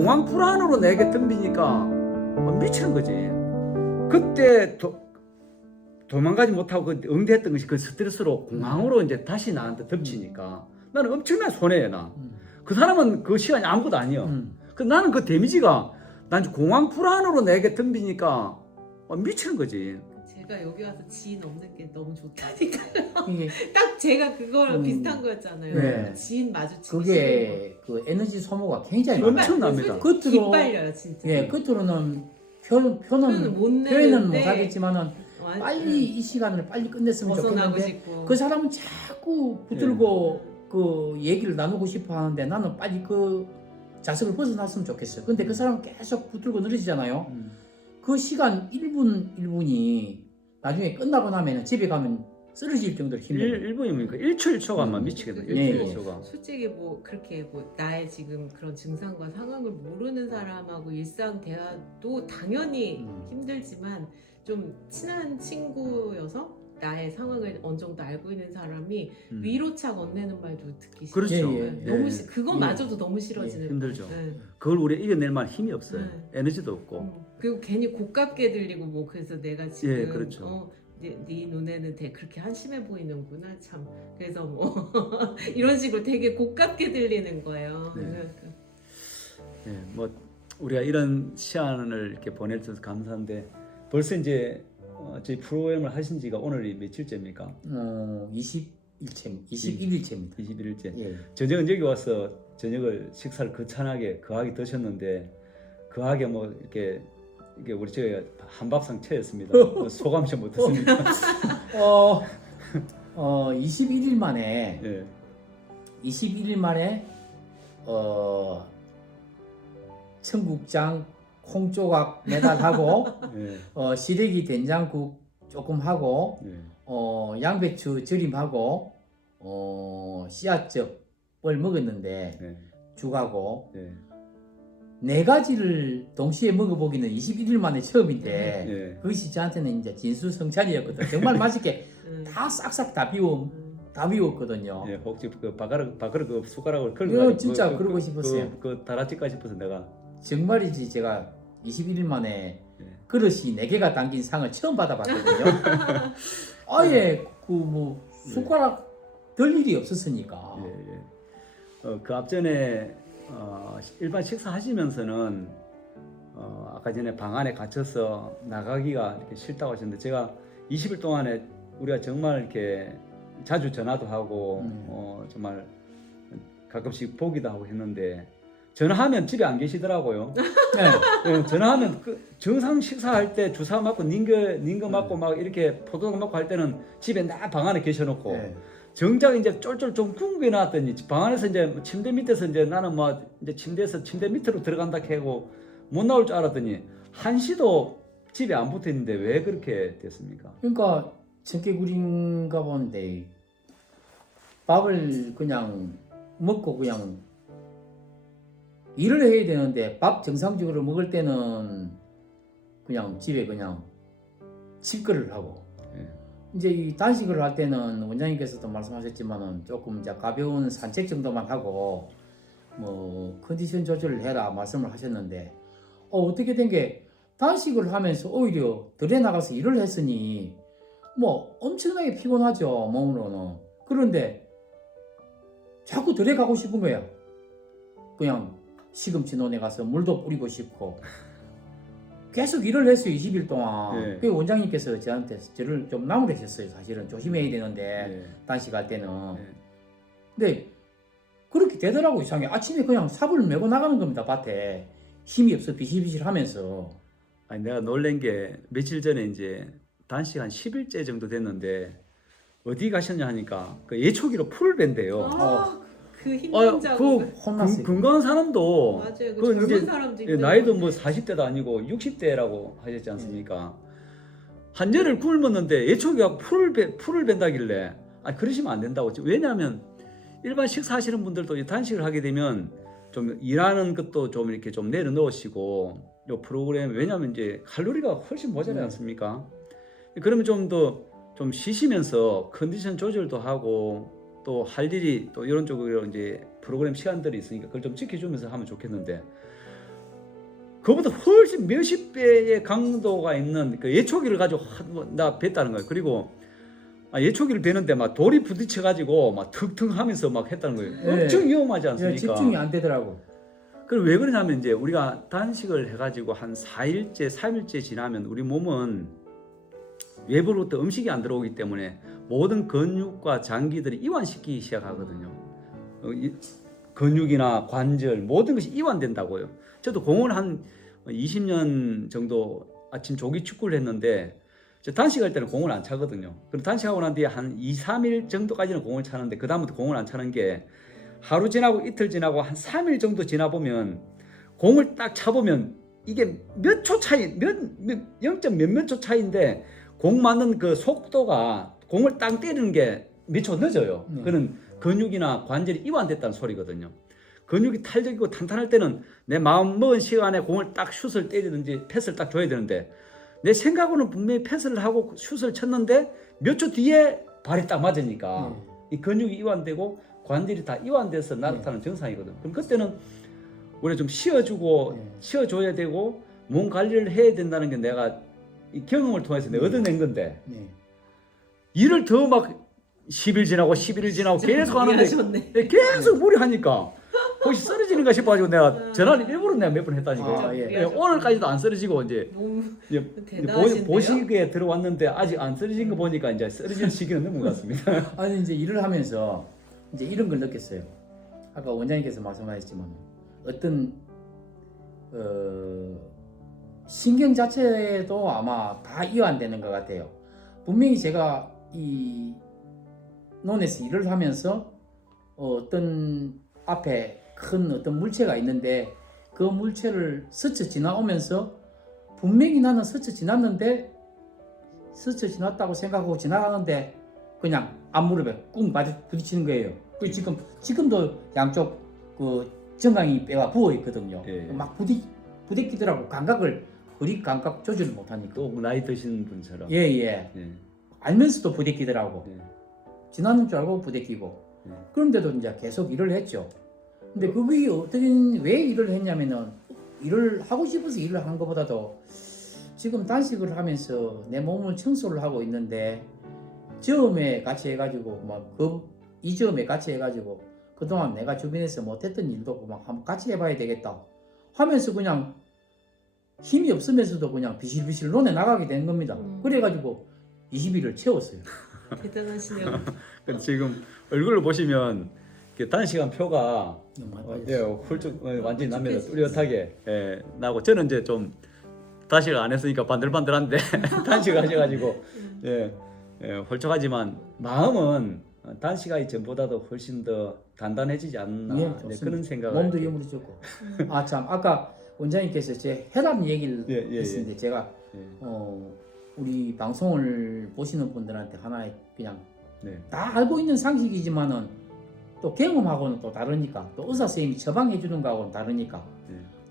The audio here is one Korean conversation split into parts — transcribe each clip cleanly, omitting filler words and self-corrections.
공황 불안으로 내게 덤비니까 미치는 거지. 그때 도망가지 못하고 그 응대했던 것이 그 스트레스로 공황으로 이제 다시 나한테 덮치니까 나는 엄청난 손해야 나. 그 사람은 그 시간이 아무것도 아니야. 그 나는 그 데미지가 난 공황 불안으로 내게 덤비니까 미치는 거지. 제가 여기 와서 지인 없는 게 너무 좋다니까요. 이게 딱 제가 그거랑 비슷한 거였잖아요. 네. 지인 마주치기 그게 그 에너지 소모가 굉장히 엄청 많아요. 납니다. 겉으로 기빨려요 진짜. 예, 겉으로는 표현은 표현은 못 표현은 내는데 못 하겠지만은 빨리 이 시간을 빨리 끝냈으면 벗어나고 좋겠는데 싶고. 그 사람은 자꾸 붙들고 그 얘기를 나누고 싶어 하는데 나는 빨리 그 자석을 벗어났으면 좋겠어요. 근데 그 사람은 계속 붙들고 늘어지잖아요. 그 시간 1분이 나중에 끝나고 나면 집에 가면 쓰러질 정도로 힘들어요. 1분이면 1초 1초가만 미치겠네. 1초 네. 1초가. 솔직히 뭐 그렇게 뭐 나의 지금 그런 증상과 상황을 모르는 사람하고 일상 대화도 당연히 힘들지만 좀 친한 친구여서 나의 상황을 어느 정도 알고 있는 사람이 위로차 건네는 말도 듣기 싫어요. 그렇죠. 예, 예. 너무 예. 그것마저도 너무 싫어지는 힘들죠. 네. 그걸 우리 이겨낼 만한 힘이 없어요. 네. 에너지도 없고. 그리고 괜히 고깝게 들리고 뭐 그래서 내가 지금 예, 그렇죠. 네 눈에는 되게 그렇게 한심해 보이는구나 참 그래서 뭐 이런 식으로 되게 고깝게 들리는 거예요. 네. 예, 뭐 우리가 이런 시간을 이렇게 보내주셔서 감사한데 벌써 이제 저희 프로그램을 하신 지가 오늘이 며칠째입니까? 21일째입니다. 21일째. 예. 저녁은 여기 와서 저녁을 식사를 거창하게 거하게 드셨는데 거하게 뭐 이렇게 우리 저희 한밥상 채였습니다. 소감이 좀 어떻습니까? 21일 만에 예. 21일 만에 청국장 콩조각 매달하고 예. 시래기 된장국 조금 하고 예. 양배추 절임하고 씨앗젓을 먹었는데 예. 죽하고 예. 네 가지를 동시에 먹어보기는 21일 만에 처음인데 예. 그것이 저한테는 이제 진수성찬이었거든. 정말 맛있게 다 싹싹 다 비웠거든요. 예, 혹시 그 바가락 그 숟가락을 진짜 그러고 싶었어요. 그 달아칠까 싶어서 내가 정말이지 제가 21일 만에 예. 그릇이 4개가 담긴 상을 처음 받아봤거든요. 아예 그 뭐 숟가락 들 일이 없었으니까. 예, 예. 그 앞전에 일반 식사하시면서는 아까 전에 방 안에 갇혀서 나가기가 이렇게 싫다고 하셨는데 제가 20일 동안에 우리가 정말 이렇게 자주 전화도 하고 정말 가끔씩 보기도 하고 했는데 전화하면 집에 안 계시더라고요. 네. 예, 전화하면 정상 식사할 때 주사 맞고 닌거 맞고 막 이렇게 포도당 맞고 할 때는 집에 나 방 안에 계셔놓고 네. 정작 이제 쫄쫄 좀 굶게 나왔더니 방 안에서 이제 침대 밑에서 이제 나는 뭐 이제 침대 밑으로 들어간다 하고 못 나올 줄 알았더니 한시도 집에 안 붙어 있는데 왜 그렇게 됐습니까? 그러니까 성격구린가 본데 밥을 그냥 먹고 그냥 일을 해야 되는데 밥 정상적으로 먹을 때는 그냥 집에 그냥 집거리를 하고 이제 이 단식을 할 때는 원장님께서도 말씀하셨지만은 조금 이제 가벼운 산책 정도만 하고 뭐 컨디션 조절을 해라 말씀을 하셨는데 어떻게 된 게 단식을 하면서 오히려 들에 나가서 일을 했으니 뭐 엄청나게 피곤하죠 몸으로는. 그런데 자꾸 들에 가고 싶은 거야. 그냥 시금치 논에 가서 물도 뿌리고 싶고 계속 일을 했어요 20일 동안. 네. 그 원장님께서 저를 좀 나무라셨어요. 사실은 조심해야 되는데 네. 단식할 때는. 네. 근데 그렇게 되더라고요. 이상하게 아침에 그냥 삽을 메고 나가는 겁니다 밭에. 힘이 없어 비실비실하면서. 아니 내가 놀란 게 며칠 전에 이제 단식 한 10일째 정도 됐는데 어디 가셨냐 하니까 그 예초기로 풀을 벤대요. 그 힘든 작업. 혼났어요. 건강한 사람도 맞아요. 그 그 젊은 이제 사람도 예, 나이도 뭐 40대도 아니고 60대라고 하셨지 않습니까? 한절을 굶었는데 예초기가 풀을 벤다길래 그러시면 안 된다고. 왜냐하면 일반 식사하시는 분들도 이 단식을 하게 되면 좀 일하는 것도 좀 이렇게 좀 내려놓으시고 요 프로그램 왜냐하면 이제 칼로리가 훨씬 모자라지 않습니까? 그러면 좀 더 좀 쉬시면서 컨디션 조절도 하고 또 할 일이 또 이런 쪽으로 이제 프로그램 시간들이 있으니까 그걸 좀 지켜주면서 하면 좋겠는데 그보다 훨씬 몇십 배의 강도가 있는 그 예초기를 가지고 나 뱄다는 거예요. 그리고 예초기를 베는데 막 돌이 부딪혀 가지고 막 腾腾 하면서 막 했다는 거예요. 네. 엄청 위험하지 예, 않습니까? 집중이 안 되더라고. 그럼 왜 그러냐면 이제 우리가 단식을 해가지고 한 4일째, 3일째 지나면 우리 몸은 외부로부터 음식이 안 들어오기 때문에 모든 근육과 장기들이 이완시키기 시작하거든요. 근육이나 관절 모든 것이 이완된다고요. 저도 공을 한 20년 정도 아침 조기 축구를 했는데 저 단식할 때는 공을 안 차거든요. 그럼 단식하고 난 뒤에 한 2, 3일 정도까지는 공을 차는데 그 다음부터 공을 안 차는 게 하루 지나고 이틀 지나고 한 3일 정도 지나 보면 공을 딱 차보면 이게 몇 초 차이, 0점 몇몇 초 차이인데 공 맞는 그 속도가 공을 땅 때리는 게 몇 초 늦어요. 그는 근육이나 관절이 이완됐다는 소리거든요. 근육이 탄력이고 탄탄할 때는 내 마음 먹은 시간에 공을 딱 슛을 때리든지 패스를 딱 줘야 되는데 내 생각으로는 분명히 패스를 하고 슛을 쳤는데 몇 초 뒤에 발이 딱 맞으니까 이 근육이 이완되고 관절이 다 이완돼서 나타나는 증상이거든. 그럼 그때는 우리가 좀 쉬어주고 쉬어줘야 되고 몸 관리를 해야 된다는 게 내가 이 경험을 통해서 내가 얻어낸 건데 일을 더 막 10일 지나고 11일 지나고 계속 하는데 계속 무리하니까 혹시 쓰러지는가 싶어가지고 내가 전화를 일부러 내가 몇 번 했다니까. 오늘까지도 안 쓰러지고 이제 보시기에 들어왔는데 아직 안 쓰러진 거 보니까 이제 쓰러질 시기는 넘은 것 같습니다. 아니 이제 일을 하면서 이제 이런 걸 느꼈어요. 아까 원장님께서 말씀하셨지만 어떤 신경 자체도 아마 다 이완되는 것 같아요. 분명히 제가 이 논에서 일을 하면서 어떤 앞에 큰 어떤 물체가 있는데 그 물체를 스쳐 지나오면서 분명히 나는 스쳐 지났는데 스쳐 지났다고 생각하고 지나가는데 그냥 앞무릎에 꿍 부딪히는 거예요. 그 지금도 양쪽 그 정강이 뼈가 부어 있거든요. 막 부딪히더라고. 감각을 거리 감각 조절을 못하니까. 또 나이 드신 분처럼. 예. 알면서도 부딪히더라고. 지나는 줄 알고 부딪히고. 그런데도 이제 계속 일을 했죠. 근데 그게 왜 일을 했냐면은 일을 하고 싶어서 일을 한 것보다도 지금 단식을 하면서 내 몸을 청소를 하고 있는데 저음에 같이 해가지고 이 저음에 같이 해가지고 그동안 내가 주변에서 못했던 일도 막 한번 같이 해봐야 되겠다 하면서 그냥 힘이 없으면서도 그냥 비실비실 논에 나가게 된 겁니다. 그래가지고 20일을 채웠어요. 대단하시네요. 지금 얼굴을 보시면 단시간 표가 훌쩍 완전히 납니다. 뚜렷하게 나고 저는 이제 좀 단식을 안 했으니까 반들반들한데 단식을 하셔가지고 홀쭉하지만 마음은 단식하기 전보다도 훨씬 더 단단해지지 않나 그런 생각을 몸도 여물어졌고 참 아까 원장님께서 제 혈압 얘기를 했는데 제가 우리 방송을 보시는 분들한테 하나의 그냥 다 알고 있는 상식이지만은 또 경험하고는 또 다르니까 또 의사 선생님이 처방해 주는 거하고는 다르니까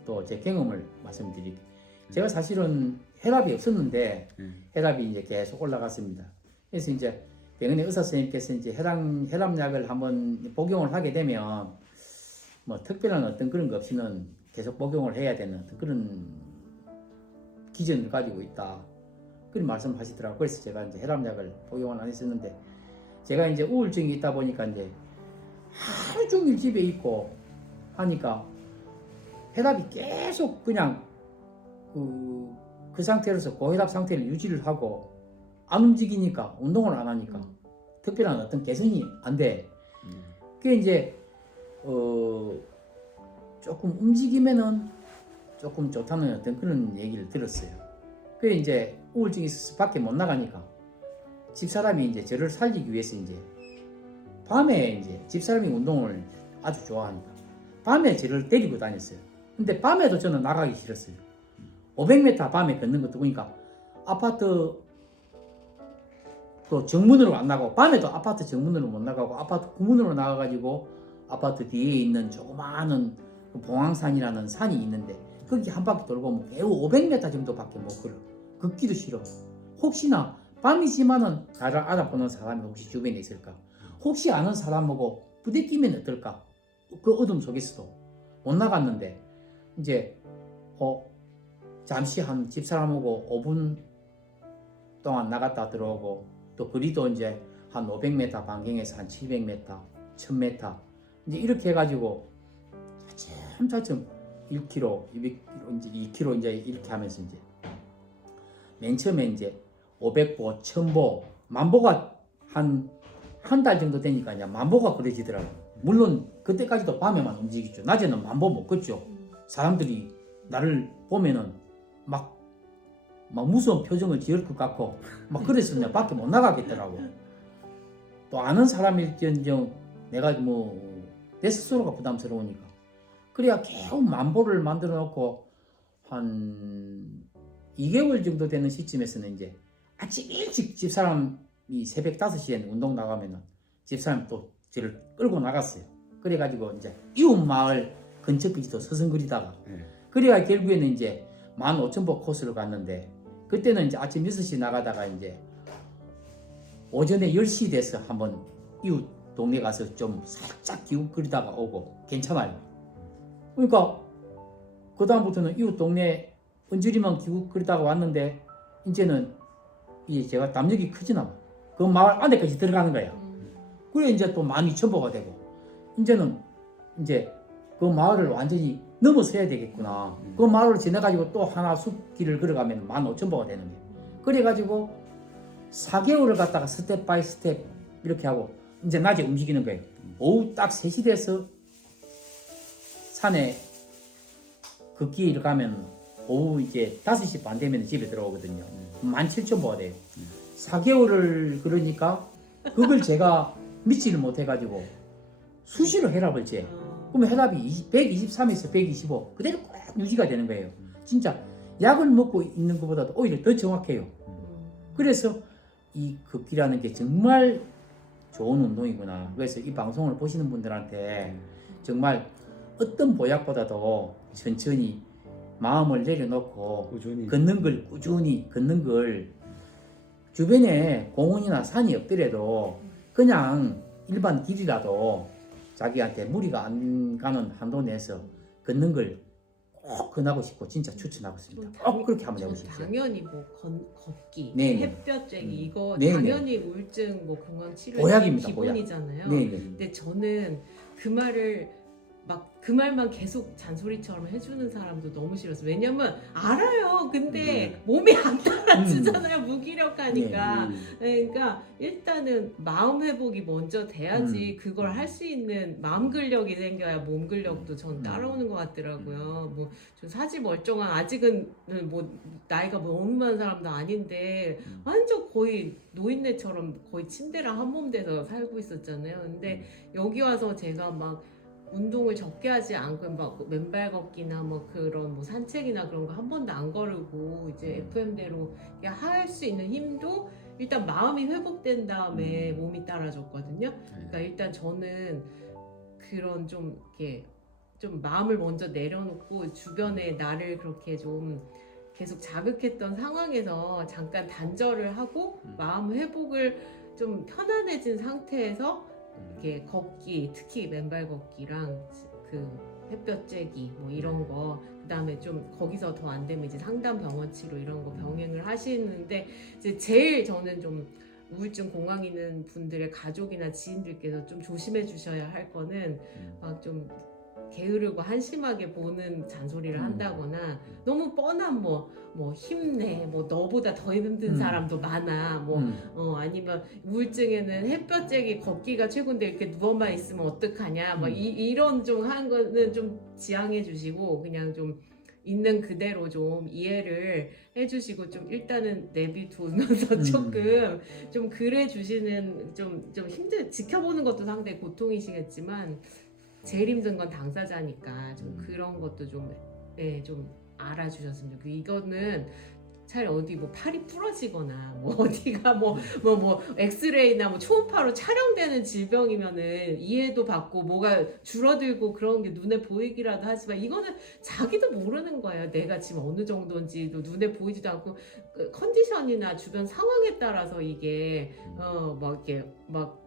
또 제 경험을 말씀드릴게요. 제가 사실은 혈압이 없었는데 혈압이 이제 계속 올라갔습니다. 그래서 이제 병원의 의사 선생님께서 이제 혈압약을 한번 복용을 하게 되면 뭐 특별한 어떤 그런 거 없이는 계속 복용을 해야 되는 그런 기전을 가지고 있다. 그런 말씀하시더라고요. 그래서 제가 이제 혈압약을 복용을 안 했었는데 제가 이제 우울증이 있다 보니까 이제 하루 종일 집에 있고 하니까 혈압이 계속 그냥 그 상태로서 고혈압 상태를 유지를 하고 안 움직이니까 운동을 안 하니까 특별한 어떤 개선이 안 돼. 그게 이제 조금 움직이면은 조금 좋다는 어떤 그런 얘기를 들었어요. 그게 이제 우울증이 있어서 밖에 못 나가니까 집사람이 이제 저를 살리기 위해서 이제 밤에 이제 집사람이 운동을 아주 좋아하니까 밤에 저를 데리고 다녔어요. 근데 밤에도 저는 나가기 싫었어요. 500m 밤에 걷는 것도 보니까 아파트 그 정문으로 안 나가고 밤에도 아파트 정문으로 못 나가고 아파트 구문으로 나가가지고 아파트 뒤에 있는 조그마한 봉황산이라는 산이 있는데 거기 한 바퀴 돌고 뭐 겨우 500m 정도밖에 못 걸어. 걷기도 싫어. 혹시나 밤이지만은 나를 알아보는 사람이 혹시 주변에 있을까? 혹시 아는 사람하고 부대끼면 어떨까? 그 어둠 속에서도 못 나갔는데 이제 잠시 한 집사람하고 5분 동안 나갔다 들어오고 또 거리도 이제 한 500m 반경에서 한 700m, 1000m 이제 이렇게 해가지고 차츰차츰 1km, 200km, 이제 2km 이제 이렇게 하면서 이제 맨 처음에 이제 500보, 1000보, 만보가 한 달 정도 되니까 이제 만보가 그려지더라고요. 물론 그때까지도 밤에만 움직이죠. 낮에는 만보 못 걷죠. 사람들이 나를 보면은 막 무서운 표정을 지을 것 같고 막 그래서 그냥 밖에 못 나가겠더라고. 또 아는 사람일지언정 내가 뭐 내 스스로가 부담스러우니까 그래야 겨우 만보를 만들어 놓고 한 2개월 정도 되는 시점에서는 이제 아침 일찍 집사람이 새벽 5시에 운동 나가면은 집사람이 또 저를 끌고 나갔어요. 그래가지고 이제 이웃 마을 근처까지도 서성거리다가 그래야 결국에는 이제 15,000보 코스를 갔는데 그때는 이제 아침 6시 나가다가 이제 오전에 10시 돼서 한번 이웃 동네 가서 좀 살짝 기웃거리다가 오고 괜찮아요. 그러니까 그 다음부터는 이웃 동네 은주리만 기웃거리다가 왔는데 이제는 이제 제가 담력이 크지나 봐. 그 마을 안에까지 들어가는 거야. 그래 이제 또 12,000보가 되고 이제는 이제 그 마을을 완전히 넘어서야 되겠구나. 그 마을을 지나가지고 또 하나 숲길을 걸어가면 15,000보가 되는 거예요. 그래가지고 4개월을 갔다가 스텝 바이 스텝 이렇게 하고 이제 낮에 움직이는 거예요. 오후 딱 3시 돼서 산에 걷기를 가면 오후 이제 5시 반 되면 집에 들어오거든요. 17,000보가 돼요. 4개월을 그러니까 그걸 제가 믿지를 못해가지고 수시로 혈압을 재. 그러면 혈압이 123에서 125 그대로 꼭 유지가 되는 거예요. 진짜 약을 먹고 있는 것보다도 오히려 더 정확해요. 그래서 이 걷기라는 게 정말 좋은 운동이구나. 그래서 이 방송을 보시는 분들한테 정말 어떤 보약보다도 천천히 마음을 내려놓고 꾸준히 걷는 걸 꾸준히 걷는 걸 주변에 공원이나 산이 없더라도 그냥 일반 길이라도 자기한테 무리가 안 가는 한도 내에서 걷는 걸 꼭 권하고 싶고 진짜 추천하고 있습니다. 꼭 그렇게 한번 해보십시오. 당연히 뭐 걷기, 네네. 햇볕 쬐기 이거 네네. 당연히 우울증 뭐 건강 치료의 보약입니다, 기본이잖아요. 네네. 근데 저는 그 말을 막 그 말만 계속 잔소리처럼 해주는 사람도 너무 싫었어요. 왜냐면 알아요. 근데 몸이 안 따라주잖아요. 무기력하니까. 그러니까 일단은 마음 회복이 먼저 돼야지 그걸 할 수 있는 마음 근력이 생겨야 몸 근력도 전 따라오는 것 같더라고요. 뭐 좀 사지 멀쩡한 아직은 뭐 나이가 너무 많은 사람도 아닌데 완전 거의 노인네처럼 거의 침대랑 한 몸 돼서 살고 있었잖아요. 근데 여기 와서 제가 막 운동을 적게 하지 않고 막 맨발 걷기나 뭐 그런 뭐 산책이나 그런 거 한 번도 안 거르고 이제 FM대로 할 수 있는 힘도 일단 마음이 회복된 다음에 몸이 따라줬거든요. 그러니까 일단 저는 그런 좀 이렇게 좀 마음을 먼저 내려놓고 주변에 나를 그렇게 좀 계속 자극했던 상황에서 잠깐 단절을 하고 마음 회복을 좀 편안해진 상태에서 이렇게 걷기, 특히 맨발 걷기랑 그 햇볕 쬐기 뭐 이런 거, 그다음에 좀 거기서 더 안 되면 이제 상담 병원 치료 이런 거 병행을 하시는데 이제 제일 저는 좀 우울증 공황 있는 분들의 가족이나 지인들께서 좀 조심해 주셔야 할 거는 막 좀 게으르고 한심하게 보는 잔소리를 한다거나 너무 뻔한 뭐 힘내, 뭐 너보다 더 힘든 사람도 많아, 뭐 아니면 우울증에는 햇볕 쬐기 걷기가 최고인데 이렇게 누워만 있으면 어떡하냐, 막 이런 좀 한 거는 좀 지양해 주시고 그냥 좀 있는 그대로 좀 이해를 해주시고 좀 일단은 내비두면서 조금 좀 그래 주시는 좀 힘들 지켜보는 것도 상당히 고통이시겠지만 제일 힘든 건 당사자니까 좀 그런 것도 좀 알아주셨으면 좋겠어요. 이거는 차라리 어디 뭐 팔이 부러지거나 뭐 어디가 뭐 엑스레이나 뭐 초음파로 촬영되는 질병이면은 이해도 받고 뭐가 줄어들고 그런 게 눈에 보이기라도 하지만 이거는 자기도 모르는 거예요. 내가 지금 어느 정도인지도 눈에 보이지도 않고 그 컨디션이나 주변 상황에 따라서 이게 막 이렇게 막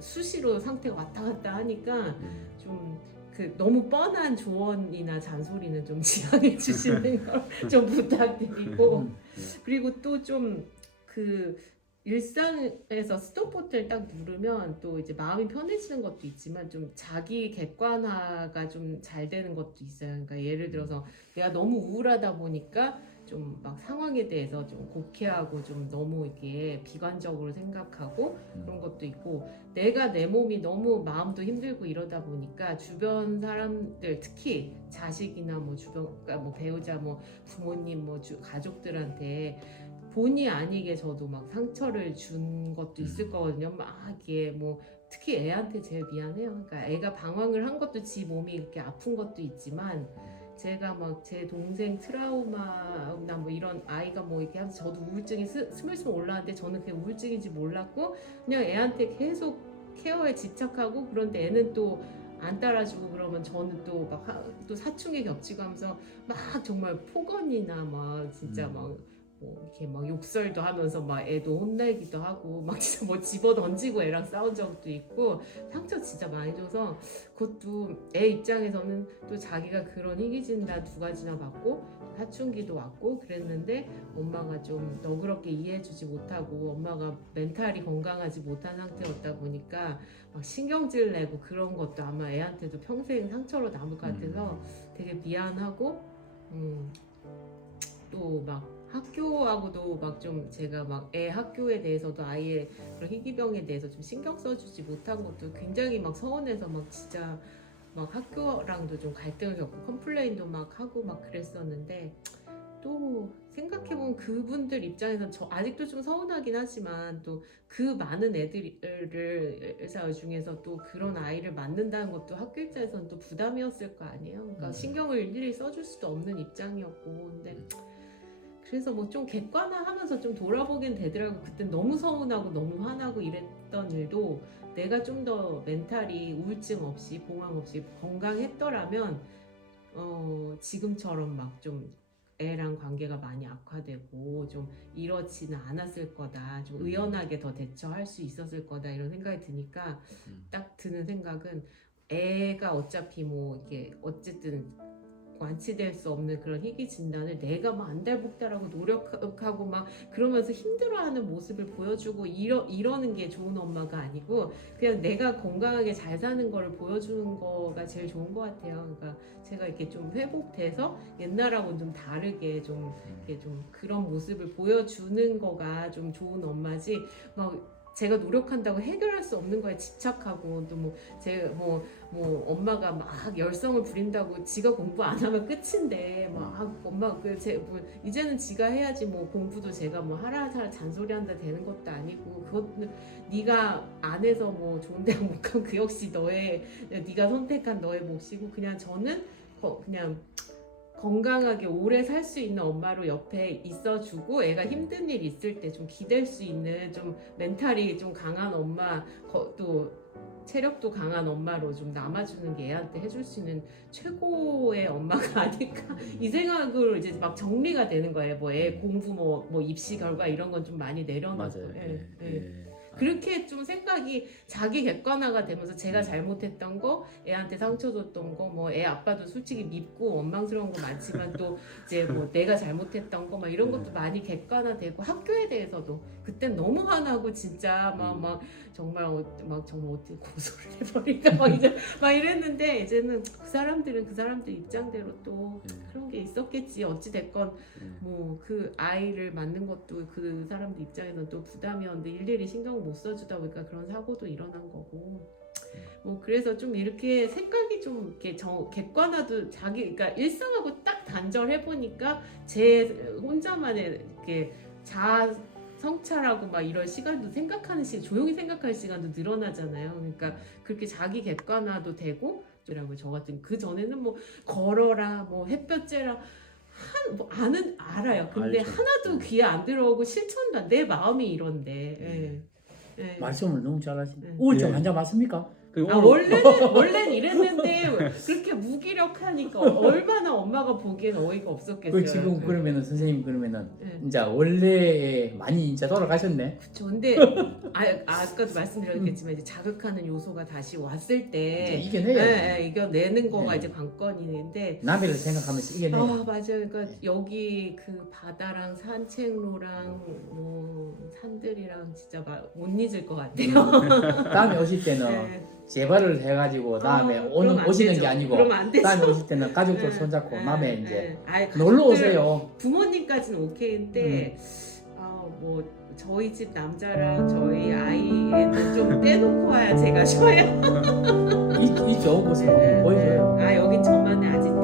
수시로 상태가 왔다 갔다 하니까 좀 그 너무 뻔한 조언이나 잔소리는 좀 지양해 주시는 걸 좀 부탁드리고 그리고 또 좀 그 일상에서 스톱 버튼을 딱 누르면 또 이제 마음이 편해지는 것도 있지만 좀 자기 객관화가 좀 잘 되는 것도 있어요. 그러니까 예를 들어서 내가 너무 우울하다 보니까 좀 막 상황에 대해서 좀 곡해하고 좀 너무 이렇게 비관적으로 생각하고 그런 것도 있고 내가 내 몸이 너무 마음도 힘들고 이러다 보니까 주변 사람들 특히 자식이나 뭐 주변 그러니까 뭐 배우자 뭐 부모님 뭐 가족들한테 본의 아니게 저도 막 상처를 준 것도 있을 거거든요. 막 이게 뭐 특히 애한테 제일 미안해요. 그러니까 애가 방황을 한 것도 지 몸이 이렇게 아픈 것도 있지만 제가 막 제 동생 트라우마나 뭐 이런 아이가 뭐 이렇게 하면서 저도 우울증이 스물스물 올라왔는데 저는 그게 우울증인지 몰랐고 그냥 애한테 계속 케어에 집착하고 그런데 애는 또 안 따라주고 그러면 저는 또 막 또 사춘기 겹치고 하면서 막 정말 폭언이나 막 진짜 막 뭐 이렇게 막 욕설도 하면서 막 애도 혼내기도 하고 막 진짜 뭐 집어 던지고 애랑 싸운 적도 있고 상처 진짜 많이 줘서 그것도 애 입장에서는 또 자기가 그런 희귀진단 2가지나 받고 사춘기도 왔고 그랬는데 엄마가 좀 너그럽게 이해해주지 못하고 엄마가 멘탈이 건강하지 못한 상태였다 보니까 막 신경질 내고 그런 것도 아마 애한테도 평생 상처로 남을 것 같아서 되게 미안하고 또 막 학교하고도 막 좀 제가 막 애 학교에 대해서도 아이의 그런 희귀병에 대해서 좀 신경 써주지 못한 것도 굉장히 막 서운해서 막 진짜 막 학교랑도 좀 갈등을 겪고 컴플레인도 막 하고 막 그랬었는데 또 생각해보면 그분들 입장에서는 저 아직도 좀 서운하긴 하지만 또 그 많은 애들을 중에서 또 그런 아이를 만든다는 것도 학교 입장에서는 또 부담이었을 거 아니에요. 그러니까 신경을 일일이 써줄 수도 없는 입장이었고 근데 그래서 뭐 좀 객관화하면서 좀 돌아보긴 되더라고. 그땐 너무 서운하고 너무 화나고 이랬던 일도 내가 좀 더 멘탈이 우울증 없이 봉황 없이 건강했더라면 지금처럼 막 좀 애랑 관계가 많이 악화되고 좀 이렇지는 않았을 거다. 좀 의연하게 더 대처할 수 있었을 거다 이런 생각이 드니까 딱 드는 생각은 애가 어차피 뭐 이게 어쨌든 완치될 수 없는 그런 희귀 진단을 내가 막 안달복달하고 노력하고 막 그러면서 힘들어하는 모습을 보여주고 이러는 게 좋은 엄마가 아니고 그냥 내가 건강하게 잘 사는 거를 보여주는 거가 제일 좋은 것 같아요. 그러니까 제가 이렇게 좀 회복돼서 옛날하고는 좀 다르게 좀 이렇게 좀 그런 모습을 보여주는 거가 좀 좋은 엄마지 막 제가 노력한다고 해결할 수 없는 거에 집착하고 또 뭐 제가 뭐 엄마가 막 열성을 부린다고 지가 공부 안 하면 끝인데 막 엄마 뭐 이제는 지가 해야지 뭐 공부도 제가 뭐 하라 잔소리한다 되는 것도 아니고 그것도 네가 안 해서 뭐 좋은 대학 못 가면 그 역시 네가 선택한 너의 몫이고 그냥 저는 그냥 건강하게 오래 살 수 있는 엄마로 옆에 있어주고 애가 힘든 일 있을 때 좀 기댈 수 있는 좀 멘탈이 좀 강한 엄마 또 체력도 강한 엄마로 좀 남아주는 게 애한테 해줄 수 있는 최고의 엄마가 아닐까 이 생각으로 이제 막 정리가 되는 거예요. 뭐 애 공부 뭐 입시 결과 이런 건 좀 많이 내려놓고 맞아요. 그렇게 좀 생각이 자기 객관화가 되면서 제가 잘못했던 거, 애한테 상처 줬던 거, 뭐 애 아빠도 솔직히 밉고 원망스러운 거 많지만 또 이제 뭐 내가 잘못했던 거 막 이런 것도 많이 객관화되고 학교에 대해서도 그땐 너무 화나고 진짜 막 정말 어떻게 고소를 해버릴까 막 이제 막 이랬는데 이제는 그 사람들은 그 사람들 입장대로 또 그런 게 있었겠지. 어찌 됐건 뭐 그 아이를 낳는 것도 그 사람들 입장에서는 또 부담이었는데 일일이 신경을 못 써주다 보니까 그런 사고도 일어난 거고 뭐 그래서 좀 이렇게 생각이 좀 이렇게 객관화도 그러니까 일상하고 딱 단절해 보니까 제 혼자만의 이렇게 성찰하고 막 이런 시간도 조용히 생각할 시간도 늘어나잖아요. 그러니까 그렇게 자기 객관화도 되고 저 같은 그 전에는 뭐 걸어라 뭐 햇볕 쬐라 알아요. 근데 알죠. 하나도 귀에 안 들어오고 실천도 내 마음이 이런데. 말씀을 너무 잘하시네. 네. 우울증 네. 환자 맞습니까? 그리고 아, 오늘 원래는 이랬는데 그렇게 무기력하니까 얼마나 엄마가 보기엔 어이가 없었겠어요. 그 지금 그러면은 선생님 그러면은 네. 이제 원래에 많이 이제 돌아가셨네. 그쵸. 근데 아까도 말씀드렸겠지만 이제 자극하는 요소가 다시 왔을 이제 때 이겨내야 이겨내는 거가 네. 이제 관건인데 남해를 생각하면서 이겨내야 아 맞아요. 그러니까 여기 그 바다랑 산책로랑 뭐 산들이랑 진짜 못 잊을 것 같아요. 다음에 오실 때는 네. 재발을 해가지고 다음에 그러면 안 오시는 되죠. 게 아니고 그러면 안 되죠. 다음에 오실 때는 가족들 네, 손잡고 네, 남해 네. 이제 아예 놀러 가족들, 오세요. 부모님까지는 오케이인데 뭐 저희 집 남자랑 저희 아이는 좀 떼놓고 와야 제가 쉬어요. 이 좋은 곳을 한번 보여줘요. 아 여긴 저만의 아지트.